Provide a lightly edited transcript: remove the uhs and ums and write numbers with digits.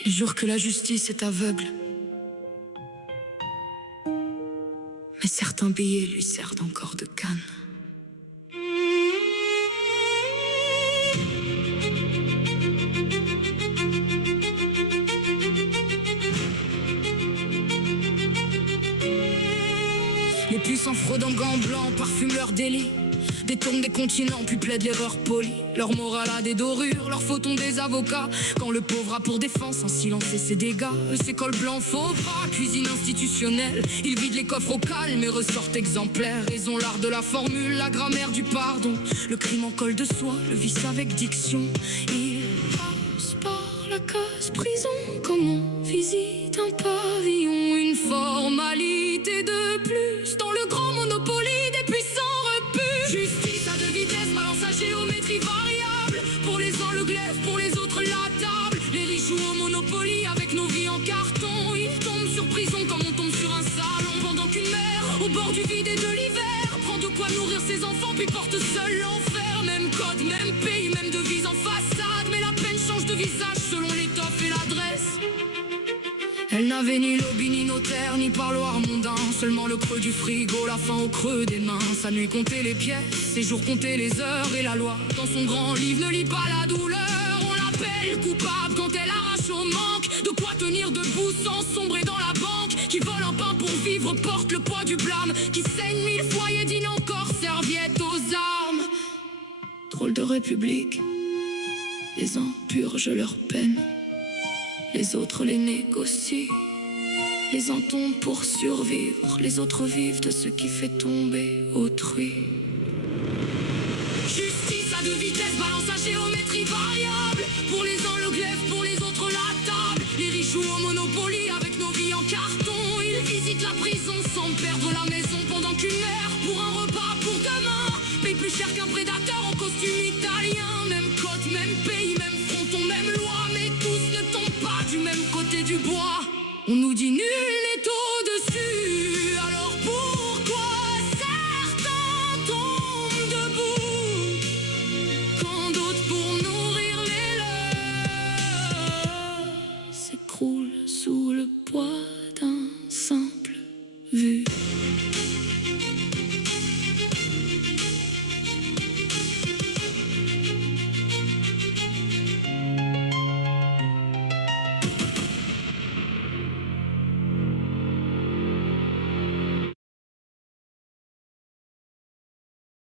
Il jure que la justice est aveugle, mais certains billets lui servent encore de canne. Les puissants fraudent en gants blancs parfument leur délit, détournent des continents puis plaident l'erreur polie. Leur morale a des dorures, leurs fautes ont des avocats. Quand le pauvre a pour défense un silence et ses dégâts, ses cols blancs faux bras, cuisine institutionnelle. Ils vident les coffres au calme et ressortent exemplaires. Ils ont l'art de la formule, la grammaire du pardon. Le crime en col de soie, le vice avec diction. Ils passent par la case prison comme on visite un pavillon. Une formalité de plus dans le grand monopoly des puissants repus. Justice à deux vitesses, balance à géométrie variable. Pour les uns le glaive, pour les autres la table. Les riches jouent au monopoly avec nos vies en carton. Ils tombent sur prison comme on tombe sur un salon. Pendant qu'une mère, au bord du vide et de l'hiver, prend de quoi nourrir ses enfants puis porte seul l'enfer. Même code, même pays, même devise en façade. Mais la peine change de visage selon l'étoffe et l'adresse. Elle n'avait ni lobby, ni notaire, ni parloir mondain. Seulement le creux du frigo, la faim au creux des mains. Sa nuit comptait les pièces, ses jours comptaient les heures. Et la loi, dans son grand livre, ne lit pas la douleur. On l'appelle coupable quand elle arrache au manque. De quoi tenir debout sans sombrer dans la banque. Qui vole un pain pour vivre, porte le poids du blâme. Qui saigne 1000 foyers, dîne encore serviette aux armes. Drôle de république, les uns purgent leur peine, les autres les négocient. Les uns tombent pour survivre, les autres vivent de ce qui fait tomber autrui. Justice à deux vitesses, balance à géométrie variable. Pour les uns le glaive, pour les autres la table. Les riches jouent au monopoly avec nos vies en carton. Ils visitent la prison sans perdre la maison. Pendant qu'une mère, pour un repas pour demain, paye plus cher qu'un prédateur en costume italien. Même côte, même pays, même fronton, même loi. Mais tous ne tombent pas du même côté du bois. On nous dit nul